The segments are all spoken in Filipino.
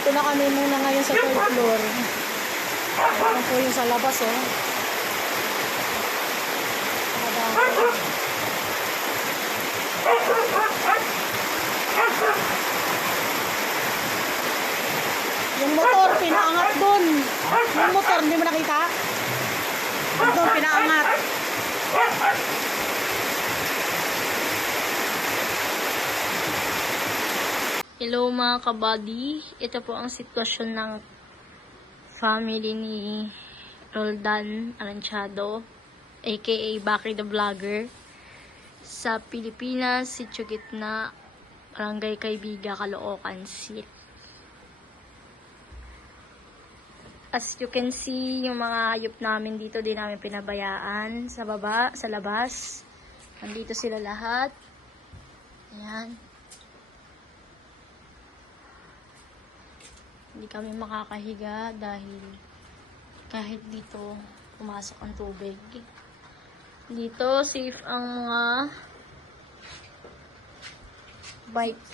Dito na kami muna ngayon sa third floor. Ayan po yung sa labas, oh. Yung motor, pinaangat dun. Yung motor, hindi mo nakita? Doon, pinaangat. Hello mga kabady. Ito po ang sitwasyon ng family ni Roldan Aranchado, aka Baki the Vlogger, sa Pilipinas, Sitio Gitna, Barangay Kaibiga, Caloocan City. As you can see, yung mga hayop namin dito, di namin pinabayaan sa baba, sa labas. Nandito sila lahat. Ayan. Hindi kami makakahiga dahil kahit dito pumasok ang tubig. Dito safe ang mga bike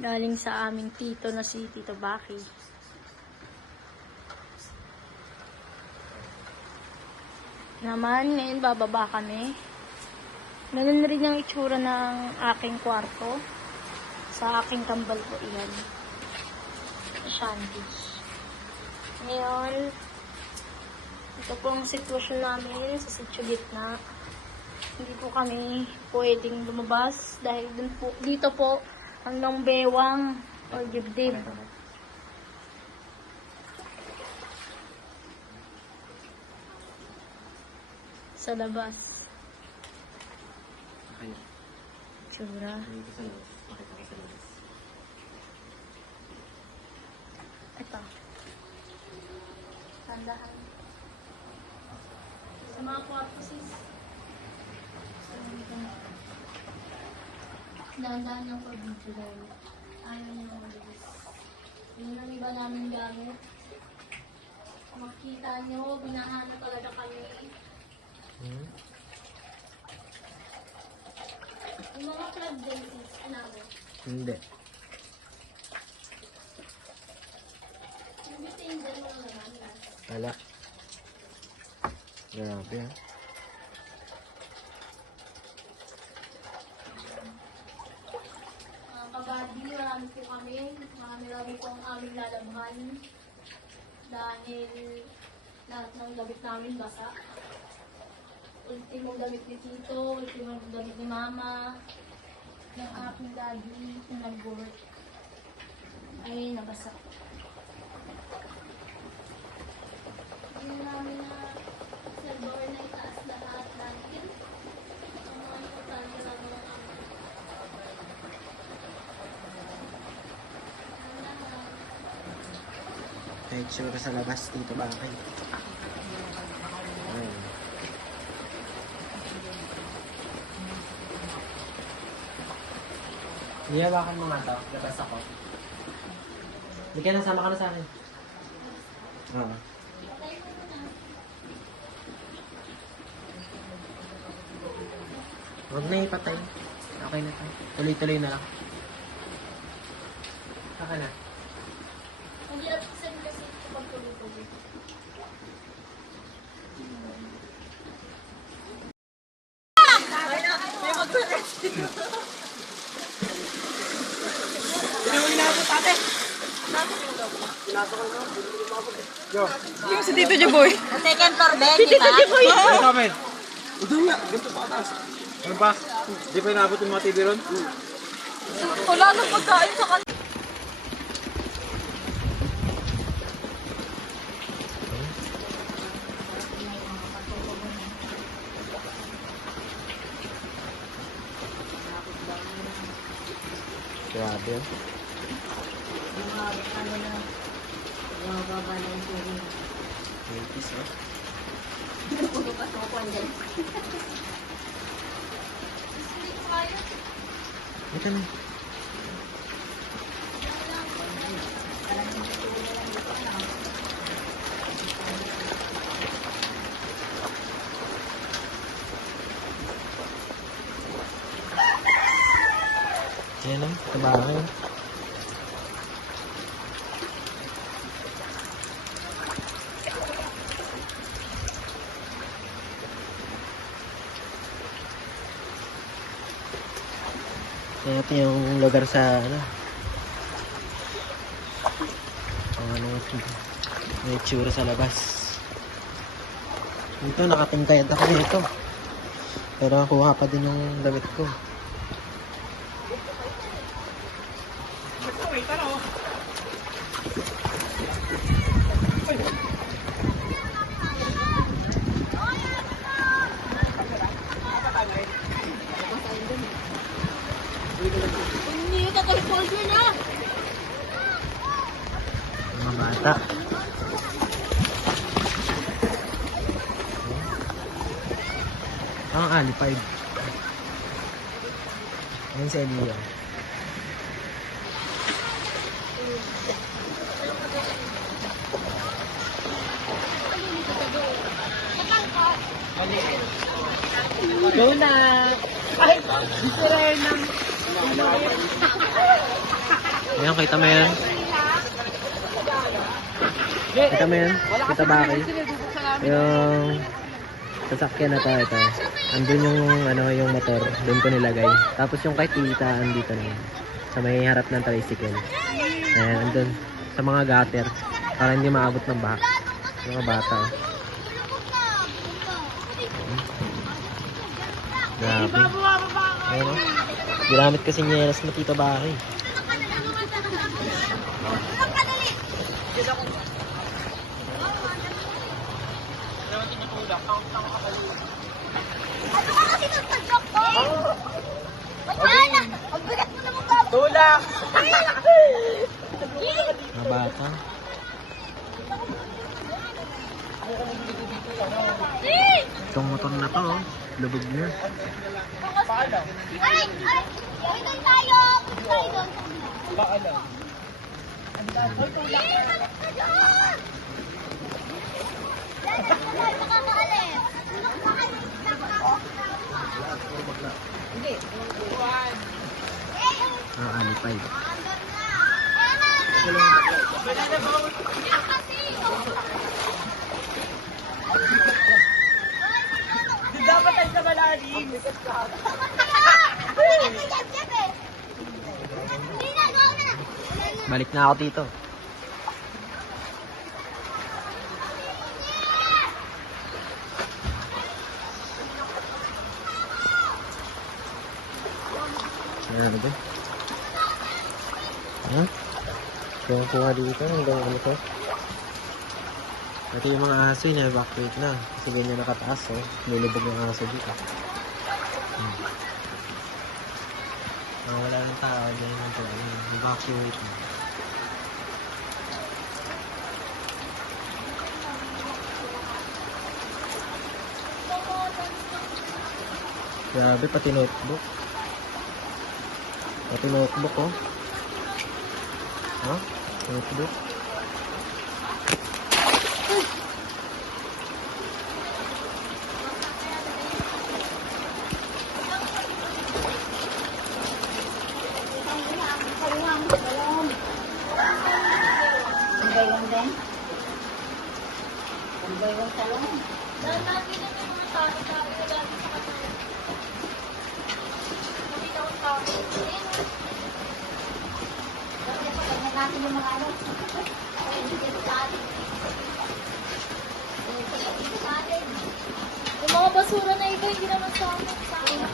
galing sa aming tito na si Tito Baki. Naman, ngayon bababa kami. Ganun rin yung itsura ng aking kwarto. Sa aking kambal po iyan. Shanty. Ngayon, ito po ang sitwasyon namin sa Sitio Gitna. Hindi po kami pwedeng lumabas dahil dito po hanggang bewang o dibdib. Sa labas. Tsura. Ito. Tandahan. Sa mga kwarto sis. Dahan-dahan ng pag-video dahil ayaw niya mag-release. Yun ang iba namin gamit. Makita nyo, binahan na talaga kami. Yung mga club din sis, ano mo? Hindi. Wala. Grabe ha. Mga kabady, marami po kami. Marami po ang aming lalabhan. Dahil lahat ng damit namin basa. Ultimong damit ni Tito, ultimong damit ni Mama. Ng aking daddy, yung nag-work. Ay, nabasa. Hindi namin na sa door na itaas lahat dahil ang mga importante lang ng aming. Kahit sure sa labas dito ba kayo? Hindi hawakan mo nga ito. Labas ako. Hindi ka nasama ka na sa akin. Oo. Huwag na ipatay. Okay na tayo. Tuloy-tuloy na lang. Saka na. Ang hirap kasi kapag tuloy-tuloy. Yung si Tito Jaboy. Second floor bed, di ba? Ano kami? Ito nga, ganito pa taas. Ano ba? Di pa inabot yung mga TV ron? Wala nang pagkain sa kanila. Grabe yun. Mababa na yung tubig. 20s oh. Puro pasokon dyan. Ito na. Yan lang, tabakan. Ito yung lugar sa ano. May itsura sa labas. Ito, nakatingkayad ako nito. Pero nakuha pa din yung damit ko. Hindi ka kay Soldier na. Mga bata. Ang Ali 5. Ayun si Elia. Go na! Ayan, kita mo yan? Kita mo yan? Kita ba kayo? Yung sasakyan na to, ito. Andun yung, ano, yung motor. Doon ko nilagay. Tapos yung kay tita, andito na yun. Sa may harap ng tricycle. Ayan, andun. Sa mga gutter. Para hindi maabot ng baha. Yung mga bata. Oh. Grabe. Ayun, oh. Ginamit kasi nyelas mo tita Baki. Tulak! Mga bata. Itong motor na to, oh. Lubog niya. Ay! Ay! Doon tayo! Tayo doon. Ali 5. Dapat tayo sa malalim. Balik na ako dito. Ayan na ba? Ha? Kuha dito hanggang ano to? Ito yung mga aso yun, evacuate na. Kasi ganyan nakataas, oh. Nilubog yung aso dito. Wala ng tao, ganyan lang pala. Evacuate na. Grabe, pati notebook. Pati notebook, oh. Ha? Notebook. Yung mga basura na iba, hindi naman sa amin. Sa akin na.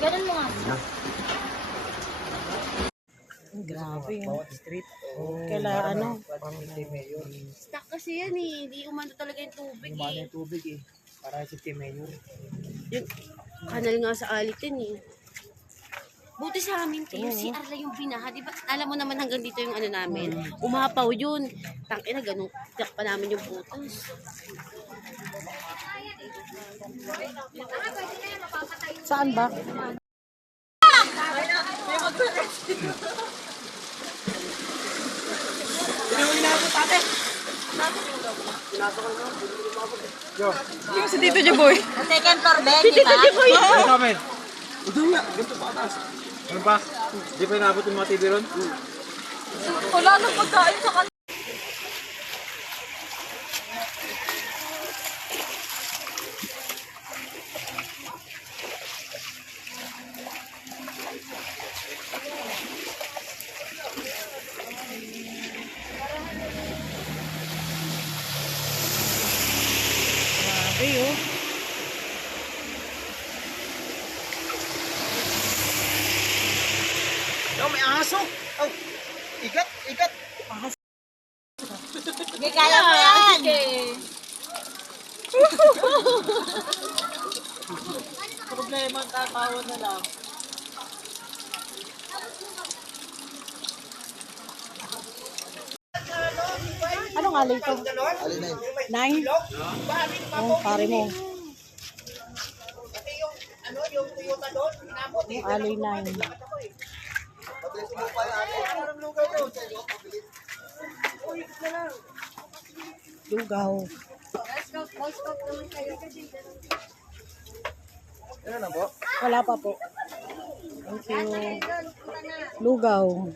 Ganun mo nga. Grabe. Street. Kaila ano? Stuck kasi yan eh. Hindi umano talaga yung tubig eh. Tubig eh. Para si Mayor. Yung kanal nga sa alitin eh. Buti sa amin tayo, si Arla yung binaha. Diba, alam mo naman hanggang dito yung ano namin. Umapaw yun. Tangina, ganun. Tiyak pa namin yung butas. Saan ba? Yung sa dito niya, boy. Second floor bed, di ba? Ano sa amin? Ito nga, ganito pa taas. Ano ba? Di pa inabot yung mga TV ron? Wala nang pagkain sa kanila. Laki oh. Yo, may aso! Oh, igat, igat! Hindi kaya mo yan. Problema, tatawa na lang. Anong alay to? Alin na yun? 9? Oh, pare mo. Yung alay 9. Lugaw. Ano na po? Wala pa po. Thank you. Lugaw.